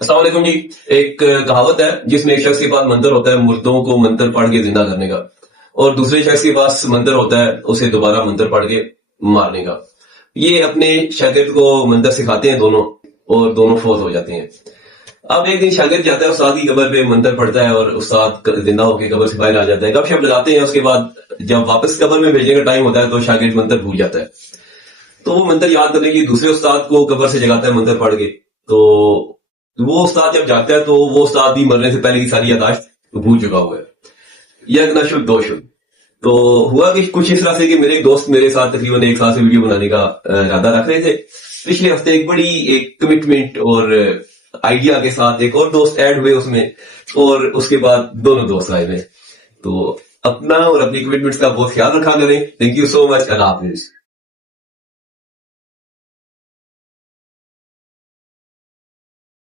السلام علیکم جی. ایک کہاوت ہے جس میں ایک شخص کے پاس منتر ہوتا ہے مردوں کو منتر پڑھ کے زندہ کرنے کا، اور دوسرے شخص کے پاس منتر ہوتا ہے اسے دوبارہ منتر پڑھ کے مارنے کا. یہ اپنے شاگرد کو منتر سکھاتے ہیں دونوں، اور دونوں فوت ہو جاتے ہیں. اب ایک دن شاگرد جاتا ہے استاد کی قبر پہ، منتر پڑھتا ہے اور استاد زندہ ہو کے قبر سے باہر آ جاتا ہے. گپ شپ لگاتے ہیں. اس کے بعد جب واپس قبر میں بھیجنے کا ٹائم ہوتا ہے تو شاگرد منتر بھول جاتا ہے. تو وہ منتر یاد کرنے کی دوسرے استاد کو قبر سے جگاتا ہے منتر پڑھ کے. تو وہ استاد جب جاگتا ہے تو وہ استاد بھی مرنے سے پہلے کی ساری یاداشت بھول چکا ہوا ہے. یک نہ شد دو شد. تو ہوا کہ کچھ اس طرح سے کہ میرے ایک دوست میرے ساتھ تقریباً 1 سال سے ویڈیو بنانے کا ارادہ رکھ رہے تھے. پچھلے ہفتے ایک بڑی ایک کمٹمنٹ اور آئیڈیا کے ساتھ ایک اور دوست ایڈ ہوئے اس میں، اور اس کے بعد دونوں دوست آئے ہوئے. تو اپنا اور اپنی کمٹمنٹس کا بہت خیال رکھا کریں. تھینک یو سو مچ. اللہ حافظ.